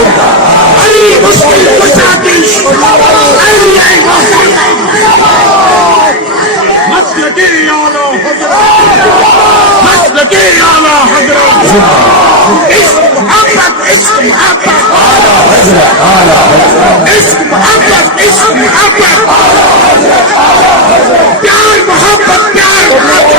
علی مشکل کشا کی مسلک اعلی حضرت مسلک اعلی حضرت عشق محبت عشق محبت عشق محبت عشق محبت پیار محبت پیار محبت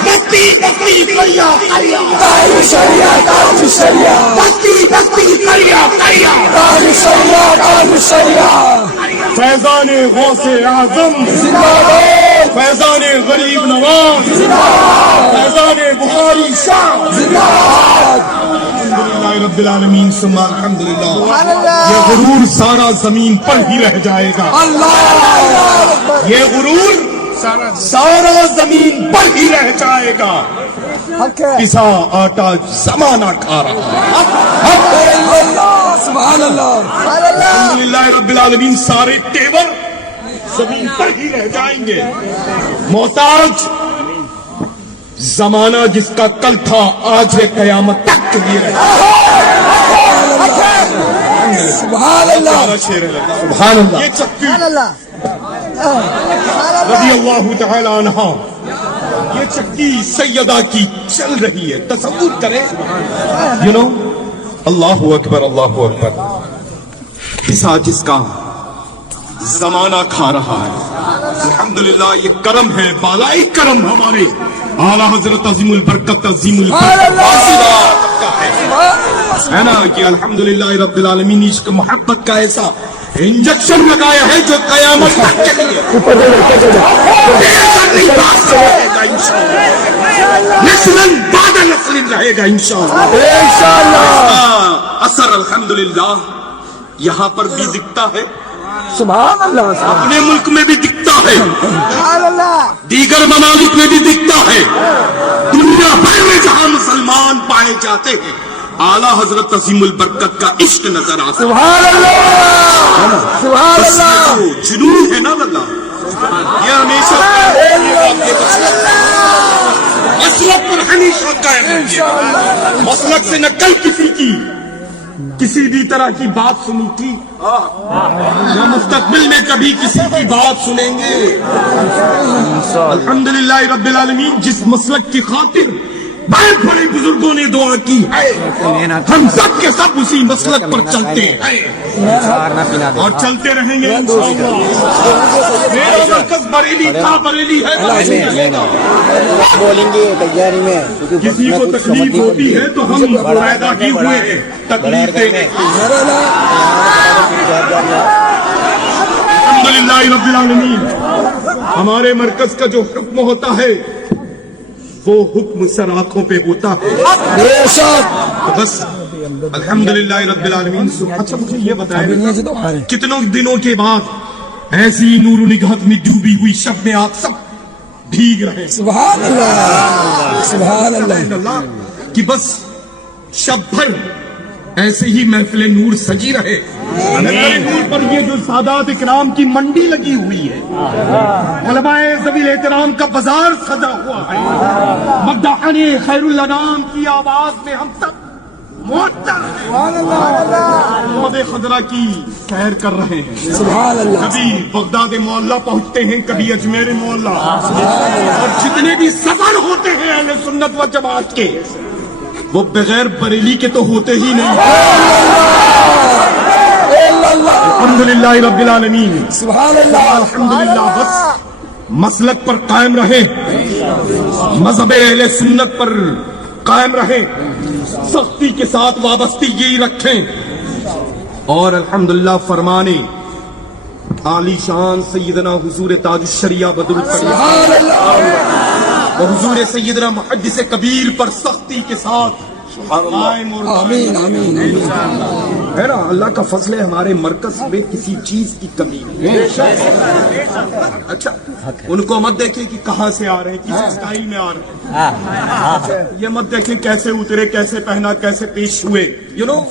بستی بستی کریا کریا تاج شریعہ تاج شریعہ بستی بستی کریا کریا تاج شریعہ تاج شریعہ فیضان غوث اعظم زندہ باد فیضان غریب نواز زندہ باد فیضان بخاری شاہ زندہ باد الحمدللہ رب العالمین ثم الحمدللہ یہ غرور سارا زمین پر ہی رہ جائے گا یہ غرور سارا زمین پر ہی رہ جائے گا پسا آٹا زمانہ کھا رہا سبحان اللہ الحمدللہ رب العالمین سارے تیور زمین پر ہی رہ جائیں گے محتاج زمانہ جس کا کل تھا آج ہے قیامت تک کے لیے رہے سبحان اللہ سبحان اللہ یہ چکی رضی اللہ تعالی عنہ یہ چکی سیدہ کی چل رہی ہے تصور کریں یو نو اللہ اکبر اللہ اکبر پسا جس کا زمانہ کھا رہا ہے الحمدللہ یہ کرم ہے بالائی کرم ہمارے اعلیٰ حضرت عظیم البرکت عظیم البرکت ہے نا کہ الحمدللہ رب العالمین عشق محبت کا ایسا انجیکشن لگایا ہے جو قیامت تک کے لیے نسلن بعد نسلن رہے گا انشاءاللہ اثر الحمدللہ یہاں پر بھی دکھتا ہے سبحان اللہ اپنے ملک میں بھی دکھتا ہے سبحان اللہ دیگر ممالک میں بھی دکھتا ہے دنیا بھر میں جہاں مسلمان پائے جاتے ہیں اعلیٰ حضرت عظیم البرکت کا عشق نظر آتا ہے سبحان اللہ سبحان بس اللہ یہ تو جنون ہے نا واللہ یہ ہمیشہ مسلک پر ہمیشہ قائم رہیے مسلک سے نہ کل کسی بھی طرح کی بات سنی تھی نہ مستقبل میں کبھی کسی کی بات سنیں گے الحمدللہ رب العالمین جس مسلک کی خاطر بڑے بڑے بزرگوں نے دعا کی ہے ہم سب کے سب اسی مسلک پر چلتے ہیں اور چلتے رہیں گے میرا مرکز بریلی تھا بریلی ہے بولیں گے تیاری میں کسی کو تکلیف ہوتی ہے تو ہم پیدا ہی ہوئے ہیں تکلیف دینے الحمدللہ رب العالمین ہمارے مرکز کا جو حکم ہوتا ہے وہ حکم سر آنکھوں پہ ہوتا ہے تو بس الحمدللہ رب العالمین اچھا مجھے یہ بتائیں کتنوں دنوں کے بعد ایسی نور و نگہت میں ڈوبی ہوئی شب میں آپ سب بھیگ رہے ہیں سبحان اللہ سبحان اللہ کہ بس شب بھر ایسے ہی محفل نور سجی رہے محفل نور پر یہ جو سادات اکرام کی منڈی لگی ہوئی ہے علماء ذوی الاحترام کا بازار سجا ہوا ہے مداحن خیر الانام کی آواز میں ہم سب معطر محمد خضرہ کی سیر کر رہے ہیں سبحان اللہ کبھی بغداد معلیٰ پہنچتے ہیں کبھی اجمیر معلیٰ اور جتنے بھی سفر ہوتے ہیں اہل سنت و جماعت کے وہ بغیر بریلی کے تو ہوتے ہی نہیں الحمدللہ رب العالمین سبحان اللہ الحمدللہ بس مسلک پر قائم رہیں مذہب اہل سنت پر قائم رہیں سختی کے ساتھ وابستگی رکھیں اور الحمدللہ فرمانے عالی شان سیدنا حضور تاج الشریعہ بدر حضور سیدنا محدث کبیر پر سختی کے ساتھ آمین آمین ہے نا اللہ کا فضل ہے ہمارے مرکز میں کسی چیز کی کمی نہیں اچھا ان کو مت دیکھیں کہ کہاں سے آ رہے ہیں کس اسٹائل میں آ رہے ہیں یہ مت دیکھیں کیسے اترے کیسے پہنا کیسے پیش ہوئے یو نو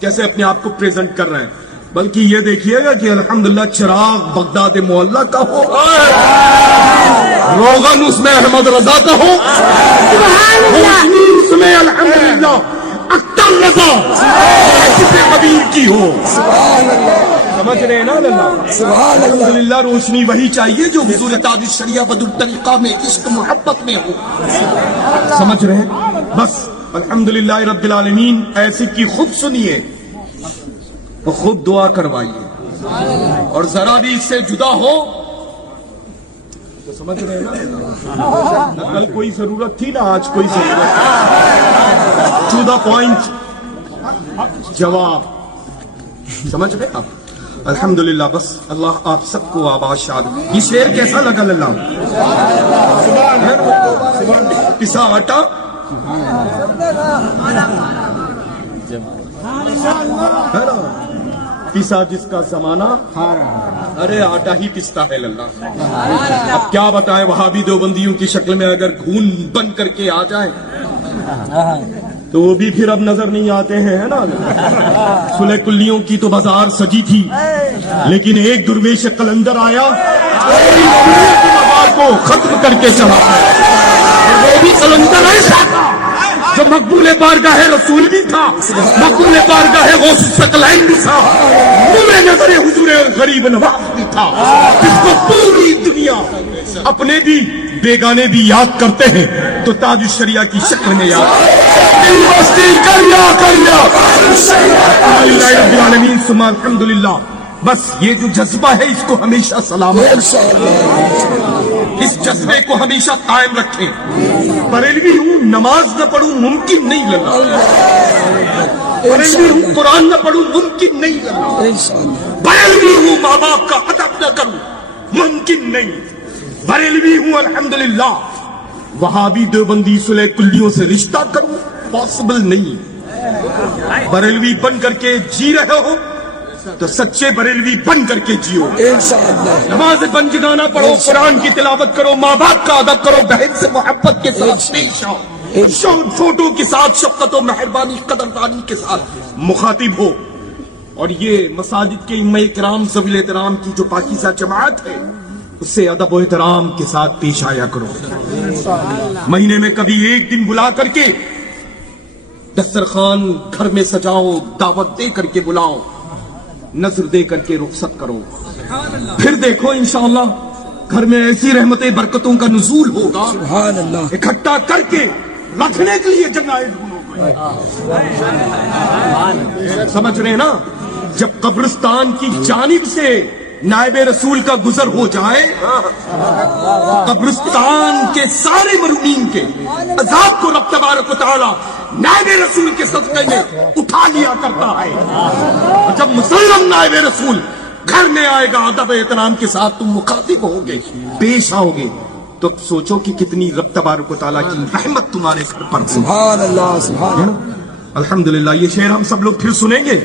کیسے اپنے آپ کو پریزنٹ کر رہے ہیں بلکہ یہ دیکھیے گا کہ الحمدللہ چراغ بغداد معلیٰ کا ہو روغن اس میں احمد رضا کا ہو اس میں الحمدللہ اختر کا کتنے کبیر کی ہو. سمجھ رہے ہیں نا اللہ. سبحان اللہ. الحمدللہ روشنی وہی چاہیے جو حضور تاج الشریعہ بدر الطریقہ میں عشق محبت میں ہو. سمجھ رہے ہیں. بس الحمدللہ رب العالمین. ایسی کی خود سنیے اور خود دعا کروائیے اور ذرا بھی اس سے جدا ہو تو سمجھ رہے ہیں نا. کل کوئی ضرورت تھی نا, آج کوئی ضرورت نہیں. ٹو دا پوائنٹ جواب. سمجھ رہے آپ. الحمدللہ. بس اللہ آپ سب کو آباد شاد. یہ شعر کیسا لگا للہ؟ پسا آٹا ہے نا, پسا جس کا زمانہ ارے آٹا ہی پستا ہے للہ. اب کیا بتائیں وہابی دیوبندیوں کی شکل میں اگر گھون بن کر کے آ جائیں تو وہ بھی پھر اب نظر نہیں آتے ہیں, ہے نا. سلح کلیوں کی تو بازار سجی تھی لیکن ایک درویش قلندر آیا کو ختم کر کے چلا. وہ بھی قلندر ایسا تھا جو مقبول بارگاہ رسول بھی تھا, مقبول بارگاہ غوث الثقلین بھی تھا, نور نظر حضور غریب نواز بھی تھا, جس کو پوری دنیا اپنے بھی بیگانے بھی یاد کرتے ہیں تو تاج الشریعہ کی شکل میں یاد. الحمدللہ. بس یہ جو جذبہ ہے اس کو ہمیشہ سلامت, اس جذبے کو ہمیشہ قائم رکھیں. بریلوی ہوں نماز نہ پڑھوں ممکن نہیں لگا, بریلوی ہوں قرآن نہ پڑھوں ممکن نہیں لگا, بریلوی ہوں ماں باپ کا ادب نہ کروں ممکن نہیں, بریلوی ہوں الحمدللہ وہابی دیوبندی سلح کلیوں سے رشتہ کروں پاسبل نہیں. بریلوی بن کر کے جی رہے ہو تو سچے بریلوی بن کر کے جیو. نماز بنجگانہ پڑھو, قرآن کی تلاوت کرو, ماں باپ کا ادب کرو, بہن سے محبت کے ساتھ پیش آؤ, فوٹو کے ساتھ شفقت و مہربانی قدردانی کے ساتھ مخاطب ہو. اور یہ مساجد کے ائمہ کرام ذوی احترام کی جو پاکیزہ جماعت ہے اس سے ادب و احترام کے ساتھ پیش آیا کرو. مہینے میں کبھی ایک دن بلا کر کے دسترخوان گھر میں سجاؤ, دعوت دے کر کے بلاؤ, نظر دے کر کے رخصت کرو. پھر دیکھو انشاءاللہ گھر میں ایسی رحمتیں برکتوں کا نزول ہوگا. سبحان اللہ. اکٹھا کر کے رکھنے کے لیے جگہیں ڈھونڈو. سمجھ رہے ہیں نا. جب قبرستان کی جانب سے نائب رسول کا گزر ہو جائے, قبرستان کے سارے مرحومین کے عذاب کو رب تبارک و تعالی نائب رسول کے صدقے میں اٹھا لیا کرتا ہے. اور جب مسلم نائب رسول گھر میں آئے گا ادب احترام کے ساتھ تم مخاطب ہوگے, پیش آؤ گے, تو سوچو کہ کتنی رب تبارک و تعالی کی رحمت تمہارے گھر پر. سبحان اللہ. سبحان اللہ. الحمدللہ. یہ شعر ہم سب لوگ پھر سنیں گے.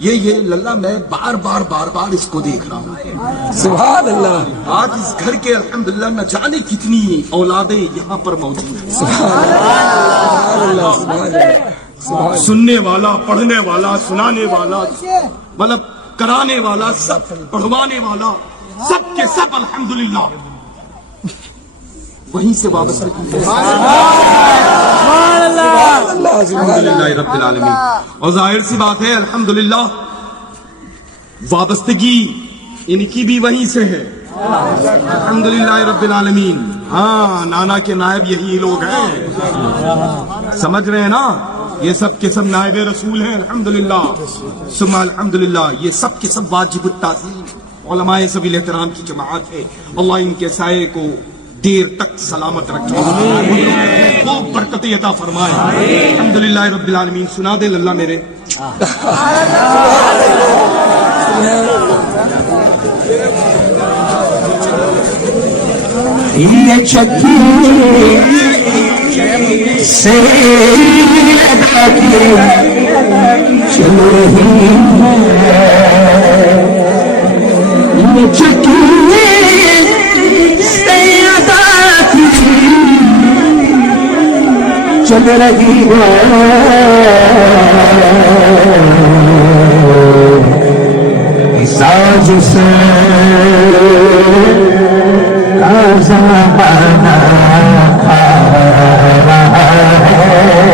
یہ للہ میں بار بار اس کو دیکھ رہا ہوں. سبحان اللہ. آج اس گھر کے الحمدللہ نہ جانے کتنی اولادیں یہاں پر موجود ہیں. سبحان اللہ. سبحان اللہ. سننے والا, پڑھنے والا, سنانے والا, مطلب کرانے والا, سب پڑھوانے والا, سب کے سب الحمدللہ وہیں سے وابستہ کی. الحمدللہ رب العالمین. اور ظاہر سی بات ہے الحمدللہ وابستگی ان کی بھی وہیں سے ہے. الحمدللہ رب العالمین. ہاں, نانا کے نائب یہی لوگ ہیں. سمجھ رہے ہیں نا. یہ سب کے سب نائب رسول ہیں الحمدللہ. ثم الحمدللہ. یہ سب کے سب واجب التعظیم علماء ذوی الاحترام کی جماعت ہے. اللہ ان کے سائے کو دیر تک سلامت رکھے, خوب برکت عطا فرمائے. الحمدللہ رب العالمین. سنا دے اللہ میرے. یہ چکی سے ادا کی چل رہی ہے, یہ چکی سے ادا کی چل رہی ہے. ساز سے زمانہ آ رہا ہے.